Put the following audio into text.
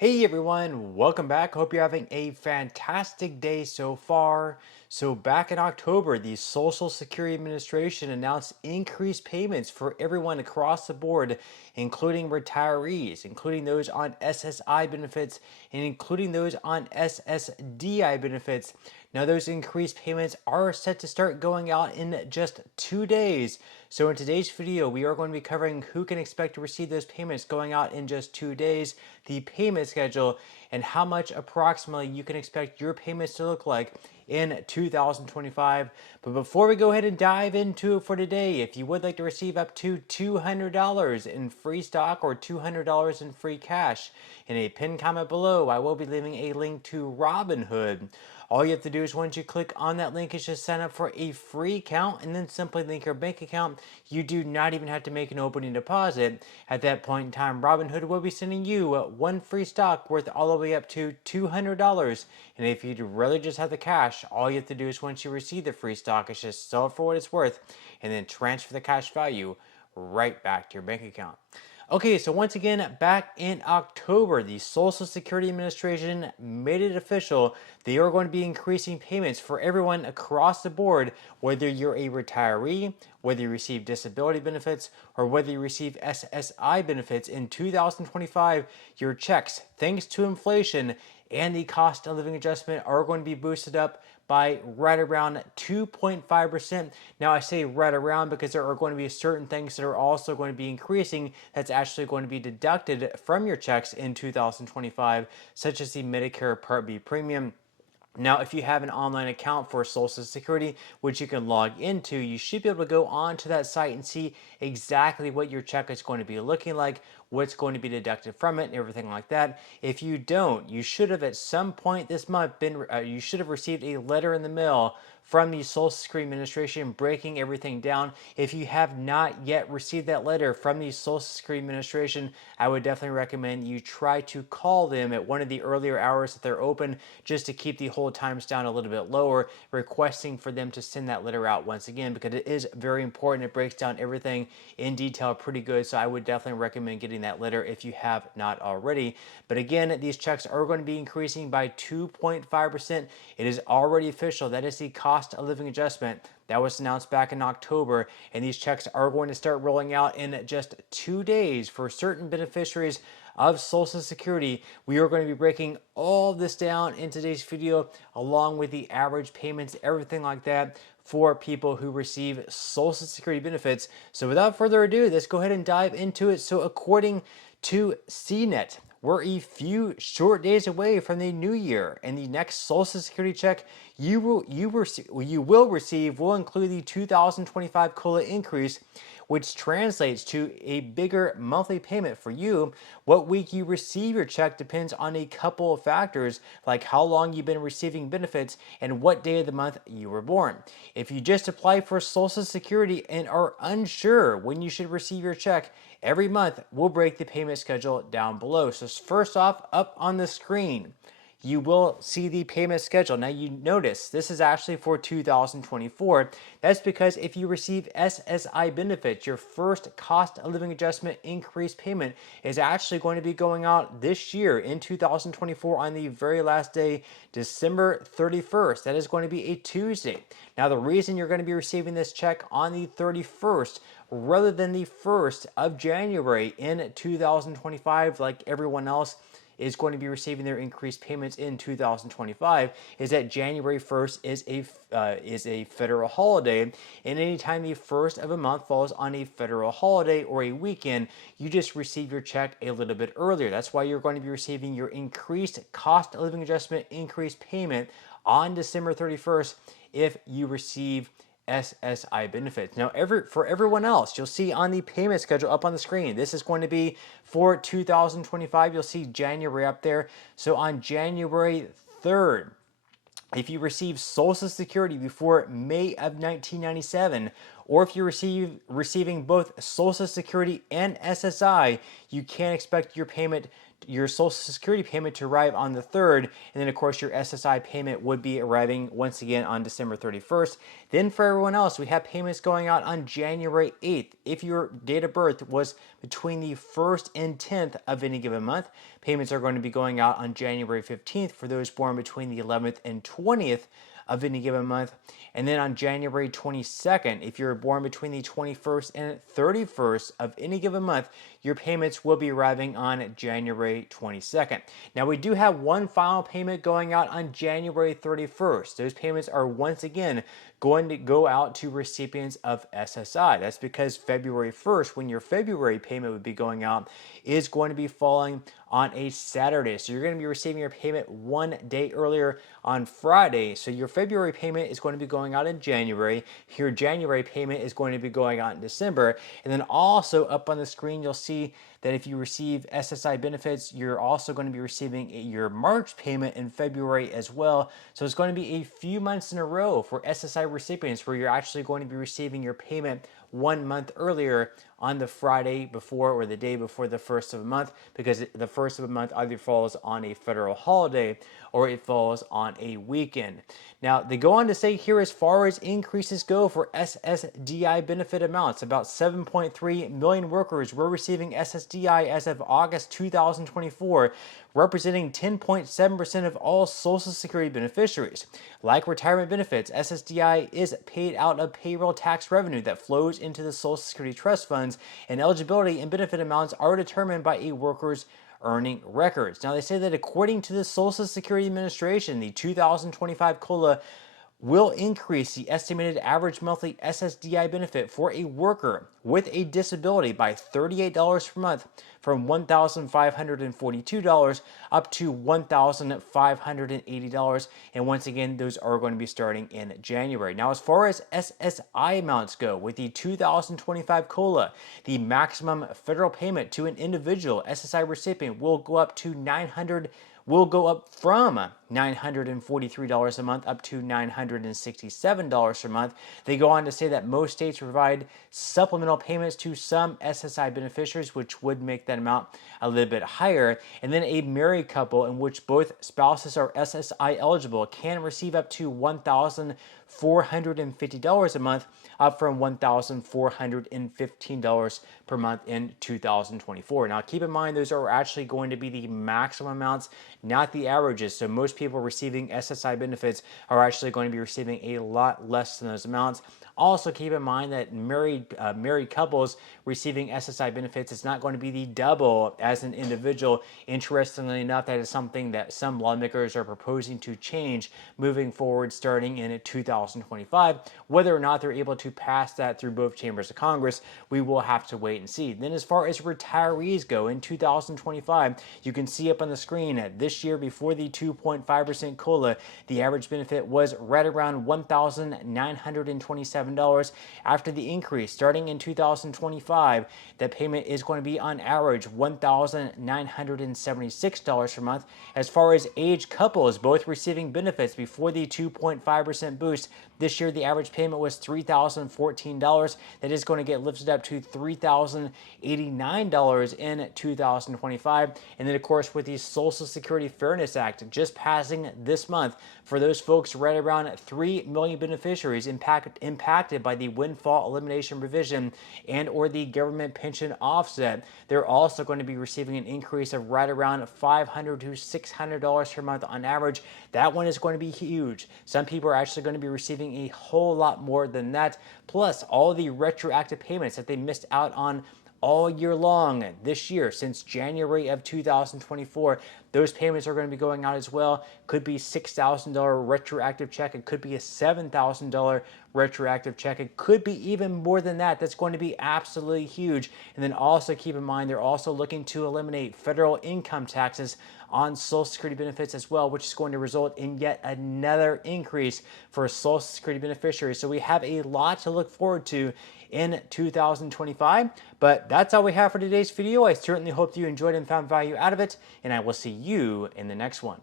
Hey everyone, welcome back. Hope you're having a fantastic day so far. So, back in October, the Social Security Administration announced increased payments for everyone across the board, including retirees, including those on SSI benefits, and including those on SSDI benefits. Now, those increased payments are set to start going out in just 2 days. So in today's video, we are going to be covering who can expect to receive those payments going out in just 2 days, the payment schedule, and how much approximately you can expect your payments to look like in 2025. But before we go ahead and dive into it for today, if you would like to receive up to $200 in free stock or $200 in free cash, in a pinned comment below, I will be leaving a link to Robinhood. All you have to do is once you click on that link is just sign up for a free account and then simply link your bank account. You do not even have to make an opening deposit. At that point in time, Robinhood will be sending you one free stock worth all the way up to $200. And if you'd rather just have the cash, all you have to do is once you receive the free stock is just sell it for what it's worth and then transfer the cash value right back to your bank account. Okay, so once again, back in October, the Social Security Administration made it official. They are going to be increasing payments for everyone across the board, whether you're a retiree, whether you receive disability benefits, or whether you receive SSI benefits in 2025. Your checks, thanks to inflation and the cost of living adjustment, are going to be boosted up by right around 2.5%. Now, I say right around because there are going to be certain things that are also going to be increasing that's actually going to be deducted from your checks in 2025, such as the Medicare Part B premium. Now, if you have an online account for Social Security, which you can log into, you should be able to go onto that site and see exactly what your check is going to be looking like, what's going to be deducted from it, and everything like that. If you don't, you should have at some point this month you should have received a letter in the mail from the Social Security Administration breaking everything down. If you have not yet received that letter from the Social Security Administration, I would definitely recommend you try to call them at one of the earlier hours that they're open, just to keep the hold times down a little bit lower, requesting for them to send that letter out once again, because it is very important. It breaks down everything in detail pretty good, so I would definitely recommend getting that letter if you have not already. But again, these checks are going to be increasing by 2.5%. It is already official. That is the cost of living adjustment that was announced back in October, and these checks are going to start rolling out in just 2 days for certain beneficiaries of Social Security. We are going to be breaking all this down in today's video, along with the average payments, everything like that, for people who receive Social Security benefits. So without further ado, let's go ahead and dive into it. So according to CNET, we're a few short days away from the new year, and the next Social Security check you will receive will include the 2025 COLA increase, which translates to a bigger monthly payment for you. What week you receive your check depends on a couple of factors, like how long you've been receiving benefits and what day of the month you were born. If you just apply for Social Security and are unsure when you should receive your check, every month we'll break the payment schedule down below. So first off, up on the screen, you will see the payment schedule. Now, you notice this is actually for 2024. That's because if you receive SSI benefits, your first cost of living adjustment increase payment is actually going to be going out this year in 2024 on the very last day, December 31st. That is going to be a Tuesday. Now, the reason you're going to be receiving this check on the 31st rather than the 1st of January in 2025, like everyone else is going to be receiving their increased payments in 2025, is that January 1st is a federal holiday, and anytime the first of a month falls on a federal holiday or a weekend, you just receive your check a little bit earlier. That's why you're going to be receiving your increased cost of living adjustment increased payment on December 31st if you receive SSI benefits. Now, for everyone else, you'll see on the payment schedule up on the screen, this is going to be for 2025. You'll see January up there. So on January 3rd, if you receive Social Security before May of 1997, or if you're receiving both Social Security and SSI, you can expect your payment your Social Security payment to arrive on the 3rd, and then of course your SSI payment would be arriving once again on December 31st. Then for everyone else, we have payments going out on January 8th. If your date of birth was between the 1st and 10th of any given month, payments are going to be going out on January 15th for those born between the 11th and 20th of any given month. And then on January 22nd, if you're born between the 21st and 31st of any given month, your payments will be arriving on January 22nd. Now, we do have one final payment going out on January 31st. Those payments are once again going to go out to recipients of SSI. That's because February 1st, when your February payment would be going out, is going to be falling on a Saturday. So you're going to be receiving your payment one day earlier on Friday. So your February payment is going to be going out in January. Your January payment is going to be going out in December. And then also up on the screen, you'll see that if you receive SSI benefits, you're also going to be receiving your March payment in February as well. So it's going to be a few months in a row for SSI recipients where you're actually going to be receiving your payment 1 month earlier on the Friday before or the day before the 1st of a month, because the 1st of a month either falls on a federal holiday or it falls on a weekend. Now, they go on to say here, as far as increases go for SSDI benefit amounts, about 7.3 million workers were receiving SSDI as of August 2024, representing 10.7% of all Social Security beneficiaries. Like retirement benefits, SSDI is paid out of payroll tax revenue that flows into the Social Security trust funds, and eligibility and benefit amounts are determined by a worker's earning records. Now, they say that according to the Social Security Administration, the 2025 COLA will increase the estimated average monthly SSDI benefit for a worker with a disability by $38 per month, from $1,542 up to $1,580. And once again, those are going to be starting in January. Now, as far as SSI amounts go, with the 2025 COLA, the maximum federal payment to an individual SSI recipient will go up from $943 a month up to $967 per month. They go on to say that most states provide supplemental payments to some SSI beneficiaries, which would make that amount a little bit higher. And then a married couple in which both spouses are SSI eligible can receive up to $1,450 a month, up from $1,415 per month in 2024. Now, keep in mind, those are actually going to be the maximum amounts, not the averages. So most people receiving SSI benefits are actually going to be receiving a lot less than those amounts. Also, keep in mind that married couples receiving SSI benefits is not going to be the double as an individual. Interestingly enough, that is something that some lawmakers are proposing to change moving forward starting in 2025. Whether or not they're able to pass that through both chambers of Congress, we will have to wait and see. Then as far as retirees go in 2025, you can see up on the screen that this year, before the 2.5% COLA, the average benefit was right around $1,927. After the increase, starting in 2025, that payment is going to be on average $1,976 per month. As far as age couples both receiving benefits before the 2.5% boost, this year the average payment was $3,014. That is going to get lifted up to $3,089 in 2025. And then, of course, with the Social Security Fairness Act just passing this month, for those folks, right around 3 million beneficiaries impacted by the windfall elimination provision and or the government pension offset, they're also going to be receiving an increase of right around $500 to $600 per month on average. That one is going to be huge. Some people are actually going to be receiving a whole lot more than that, plus all the retroactive payments that they missed out on all year long this year since January of 2024. Those payments are going to be going out as well. Could be $6,000 retroactive check. It could be a $7,000 retroactive check. It could be even more than that. That's going to be absolutely huge. And then also keep in mind, they're also looking to eliminate federal income taxes on Social Security benefits as well, which is going to result in yet another increase for Social Security beneficiaries. So we have a lot to look forward to in 2025. But that's all we have for today's video. I certainly hope you enjoyed and found value out of it, and I will see you in the next one.